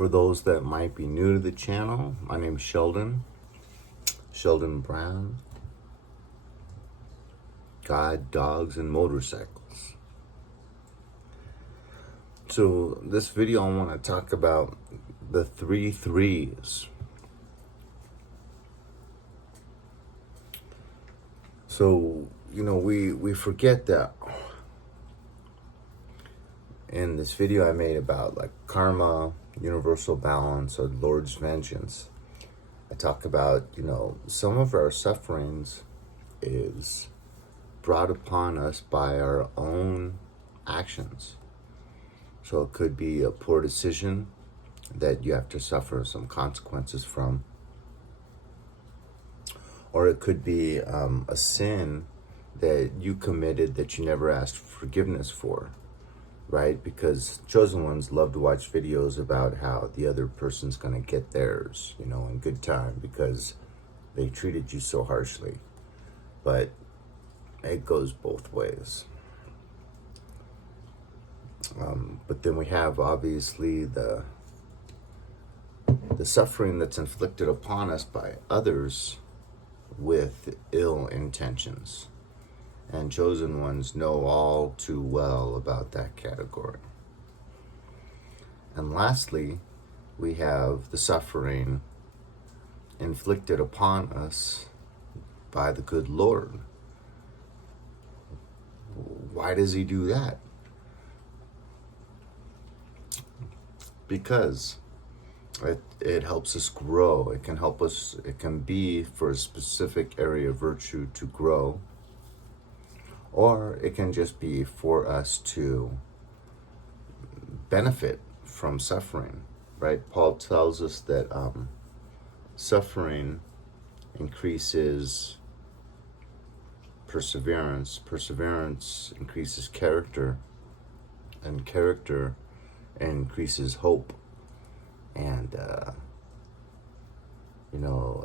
For those that might be new to the channel, my name is Sheldon Brown. God, dogs, and motorcycles. So this video I want to talk about the 3 threes. So, we forget that. In this video I made about like karma, universal balance, or Lord's vengeance, I talk about, some of our sufferings is brought upon us by our own actions. So it could be a poor decision that you have to suffer some consequences from. Or it could be a sin that you committed that you never asked forgiveness for, right? Because chosen ones love to watch videos about how the other person's going to get theirs, in good time because they treated you so harshly. But it goes both ways. But then we have obviously the suffering that's inflicted upon us by others with ill intentions. And chosen ones know all too well about that category. And lastly, we have the suffering inflicted upon us by the good Lord. Why does he do that? Because it helps us grow. It can help us, it can be for a specific area of virtue to grow, or it can just be for us to benefit from suffering, right? Paul tells us that suffering increases perseverance, perseverance increases character, and character increases hope. And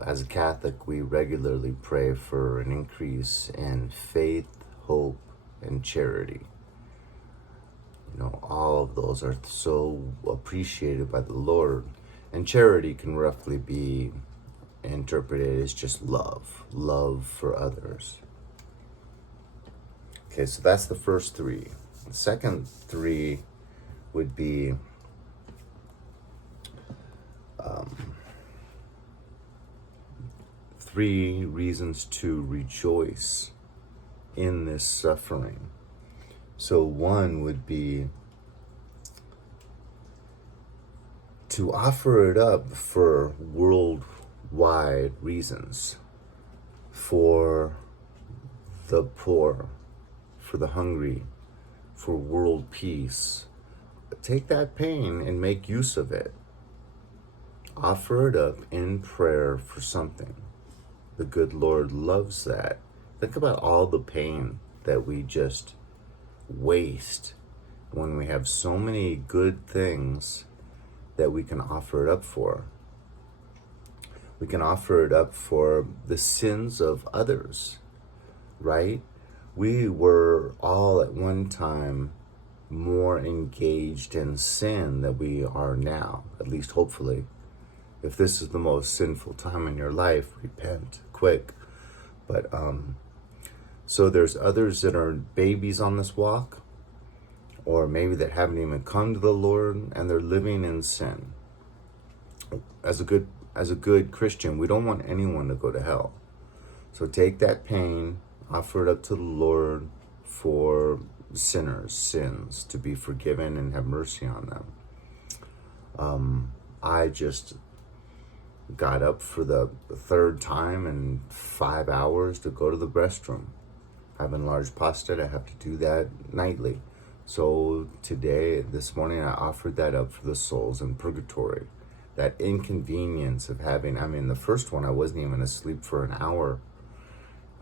as a Catholic, we regularly pray for an increase in faith, hope, and charity. All of those are so appreciated by the Lord. And charity can roughly be interpreted as just love for others. Okay, so that's the first 3. The second 3 would be 3 reasons to rejoice in this suffering. So 1 would be to offer it up for worldwide reasons, for the poor, for the hungry, for world peace. Take that pain and make use of it. Offer it up in prayer for something. The good Lord loves that. Think about all the pain that we just waste when we have so many good things that we can offer it up for. We can offer it up for the sins of others, right? We were all at one time more engaged in sin than we are now, at least hopefully. If this is the most sinful time in your life, repent quick. But so there's others that are babies on this walk, or maybe that haven't even come to the Lord and they're living in sin. As a good Christian, we don't want anyone to go to hell. So take that pain, offer it up to the Lord for sinners' sins to be forgiven and have mercy on them. I just got up for the 3rd time in 5 hours to go to the restroom. I have enlarged prostate. I have to do that nightly. So this morning, I offered that up for the souls in purgatory. That inconvenience of having, the first one, I wasn't even asleep for an hour.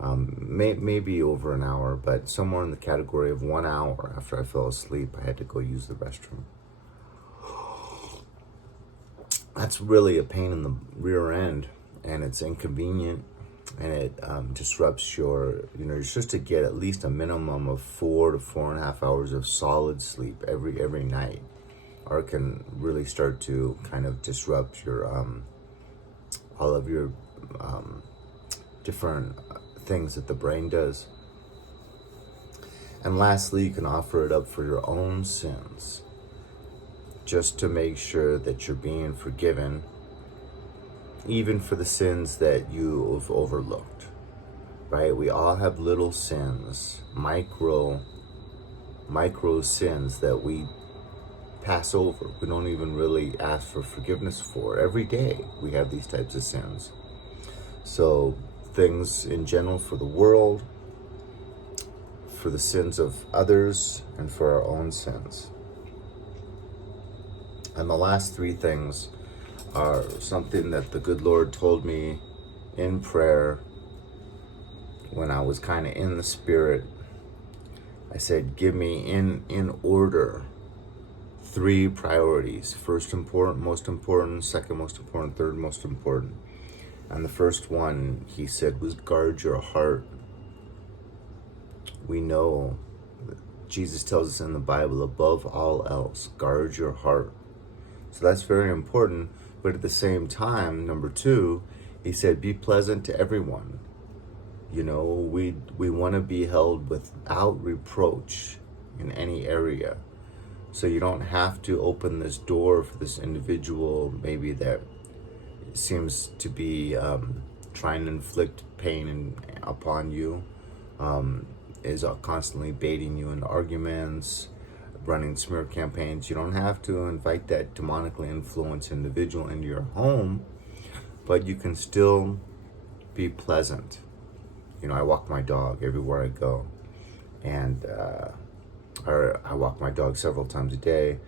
Maybe over an hour, but somewhere in the category of 1 hour after I fell asleep, I had to go use the restroom. That's really a pain in the rear end, and it's inconvenient, and it disrupts you're supposed to get at least a minimum of 4 to 4.5 hours of solid sleep every night. or it can really start to kind of disrupt your all of your different things that the brain does. And lastly, you can offer it up for your own sins, just to make sure that you're being forgiven, even for the sins that you have overlooked, right? We all have little sins, micro sins that we pass over. We don't even really ask for forgiveness for. Every day we have these types of sins. So things in general for the world, for the sins of others, and for our own sins. And the last three things are something that the good Lord told me in prayer when I was kind of in the spirit. I said, give me in order 3 priorities. First important, most important, second most important, third most important. And the first one, he said, was guard your heart. We know Jesus tells us in the Bible, above all else, guard your heart. So that's very important. But at the same time, number 2, he said, be pleasant to everyone. You know, we want to be held without reproach in any area. So you don't have to open this door for this individual, maybe that seems to be trying to inflict pain upon you, is constantly baiting you into arguments, running smear campaigns. You don't have to invite that demonically influenced individual into your home, but you can still be pleasant. You know, I walk my dog everywhere I go, and I walk my dog several times a day,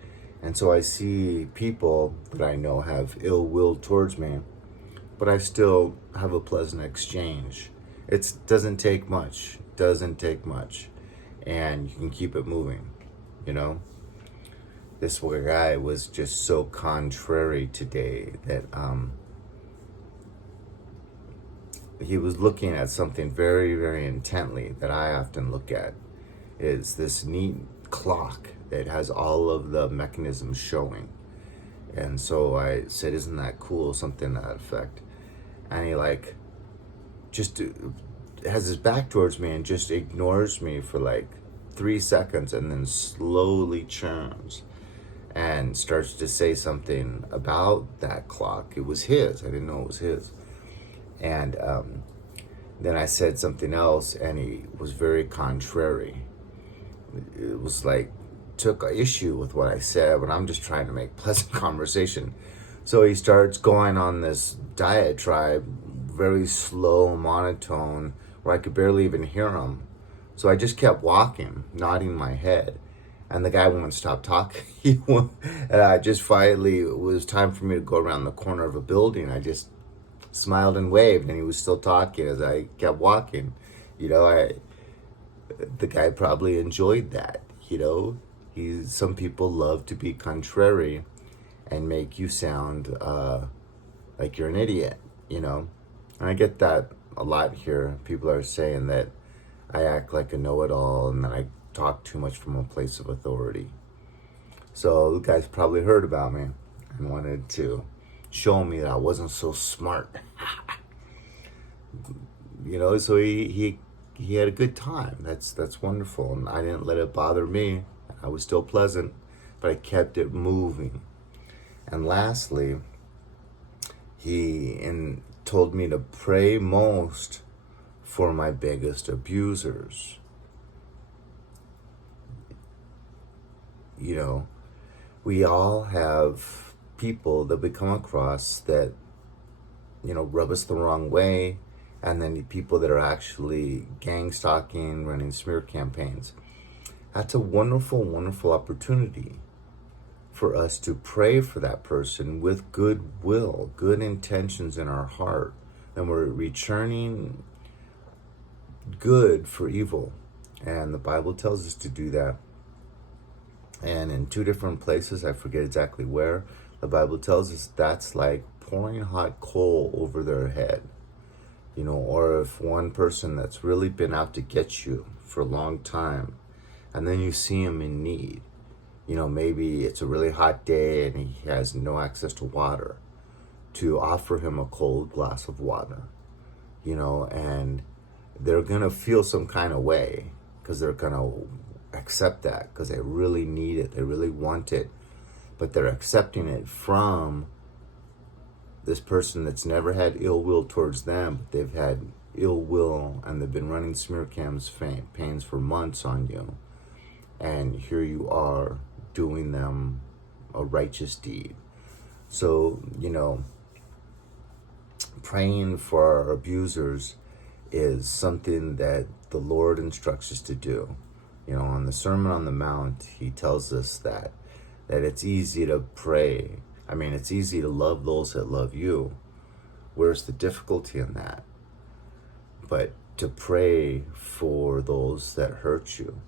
and so I see people that I know have ill will towards me, but I still have a pleasant exchange. It doesn't take much, and you can keep it moving, you know. This guy was just so contrary today that he was looking at something very, very intently that I often look at. Is this neat clock that has all of the mechanisms showing. And so I said, isn't that cool? Something to that effect. And he just has his back towards me and just ignores me for 3 seconds, and then slowly turns and starts to say something about that clock. It was his. I didn't know it was his. And then I said something else, and he was very contrary. It was took issue with what I said, but I'm just trying to make pleasant conversation. So he starts going on this diatribe, very slow, monotone, where I could barely even hear him. So I just kept walking, nodding my head, and the guy wouldn't stop talking. And I just finally, it was time for me to go around the corner of a building. I just smiled and waved, and he was still talking as I kept walking. You know, the guy probably enjoyed that. You know, some people love to be contrary and make you sound like you're an idiot. You know, and I get that a lot here. People are saying that I act like a know-it-all and that I talk too much from a place of authority. So the guy's probably heard about me and wanted to show me that I wasn't so smart. You know, so he had a good time. That's wonderful, and I didn't let it bother me. I was still pleasant, but I kept it moving. And lastly, he told me to pray most for my biggest abusers. You know, we all have people that we come across that, you know, rub us the wrong way, and then the people that are actually gang stalking, running smear campaigns. That's a wonderful, wonderful opportunity for us to pray for that person with goodwill, good intentions in our heart, and we're returning good for evil. And the Bible tells us to do that. And in 2 different places, I forget exactly where, the Bible tells us that's like pouring hot coal over their head. You know, or if one person that's really been out to get you for a long time, and then you see him in need, Maybe it's a really hot day and he has no access to water, to offer him a cold glass of water, and they're going to feel some kind of way because they're going to accept that because they really need it. They really want it, but they're accepting it from this person that's never had ill will towards them, but they've had ill will and they've been running smear campaigns for months on you. And here you are doing them a righteous deed. So, praying for our abusers is something that the Lord instructs us to do. On the Sermon on the Mount, he tells us that it's easy to pray. It's easy to love those that love you. Where's the difficulty in that? But to pray for those that hurt you,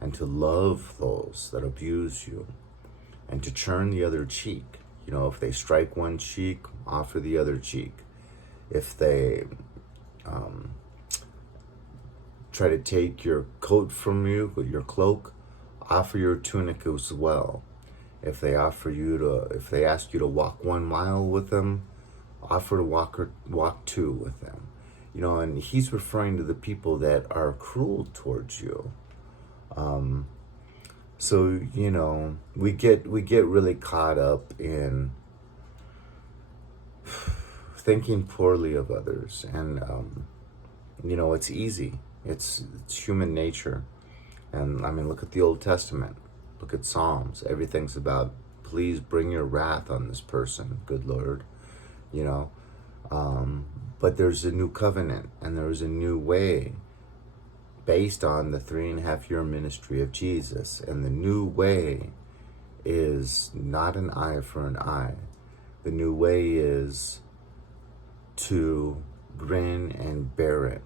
and to love those that abuse you, and to turn the other cheek. If they strike one cheek, offer the other cheek. If they try to take your coat from you, your cloak, offer your tunic as well. If they ask you to walk 1 mile with them, offer to walk 2 with them. And he's referring to the people that are cruel towards you. So we get really caught up in thinking poorly of others, and it's easy. It's human nature. And look at the Old Testament. Look at Psalms. Everything's about, please bring your wrath on this person, good Lord. But there's a new covenant and there's a new way based on the 3.5-year ministry of Jesus. And the new way is not an eye for an eye. The new way is to grin and bear it.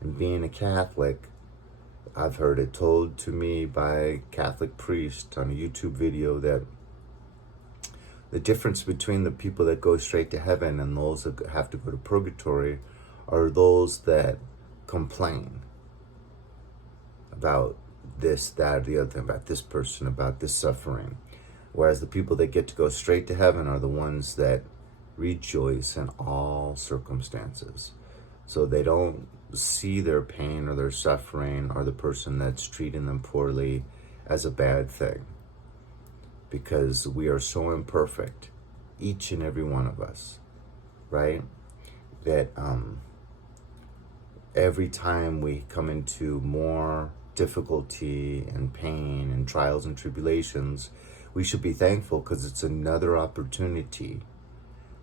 And being a Catholic, I've heard it told to me by a Catholic priest on a YouTube video that the difference between the people that go straight to heaven and those that have to go to purgatory are those that complain about this, that, or the other thing, about this person, about this suffering. Whereas the people that get to go straight to heaven are the ones that rejoice in all circumstances. So they don't see their pain or their suffering or the person that's treating them poorly as a bad thing. Because we are so imperfect, each and every one of us, right? That every time we come into more difficulty and pain and trials and tribulations, we should be thankful because it's another opportunity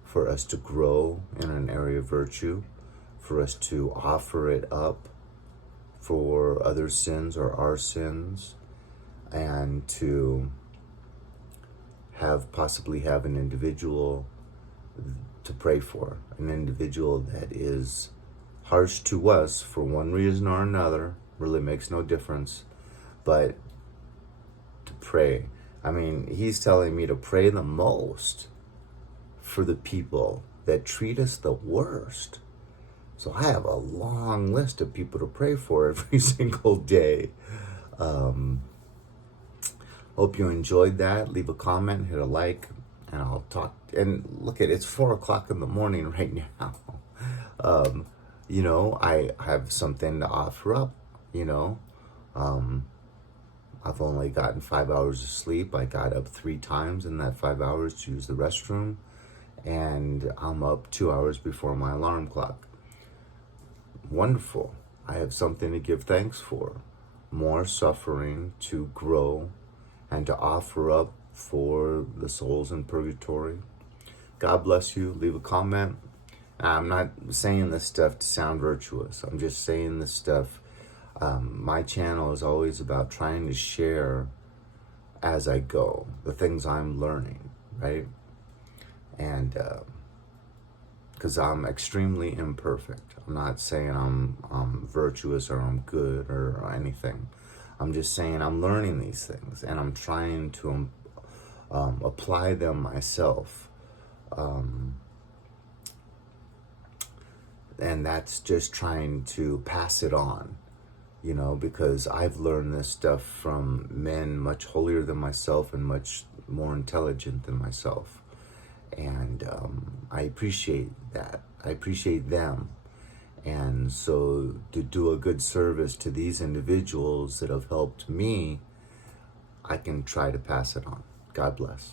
for us to grow in an area of virtue, for us to offer it up for other sins or our sins, and to possibly have an individual to pray for, an individual that is harsh to us for one reason or another, really makes no difference, but to pray. He's telling me to pray the most for the people that treat us the worst. So I have a long list of people to pray for every single day. Hope you enjoyed that. Leave a comment, hit a like, and I'll talk. And look it's 4:00 in the morning right now. I have something to offer up, I've only gotten 5 hours of sleep. I got up 3 times in that 5 hours to use the restroom, and I'm up 2 hours before my alarm clock. Wonderful. I have something to give thanks for. More suffering to grow and to offer up for the souls in purgatory. God bless you. Leave a comment. I'm not saying this stuff to sound virtuous. I'm just saying this stuff. My channel is always about trying to share as I go, the things I'm learning, right? And because I'm extremely imperfect. I'm not saying I'm virtuous or I'm good or anything. I'm just saying I'm learning these things and I'm trying to apply them myself. And that's just trying to pass it on you know, because I've learned this stuff from men much holier than myself and much more intelligent than myself. And I appreciate that. I appreciate them. And so to do a good service to these individuals that have helped me, I can try to pass it on. God bless.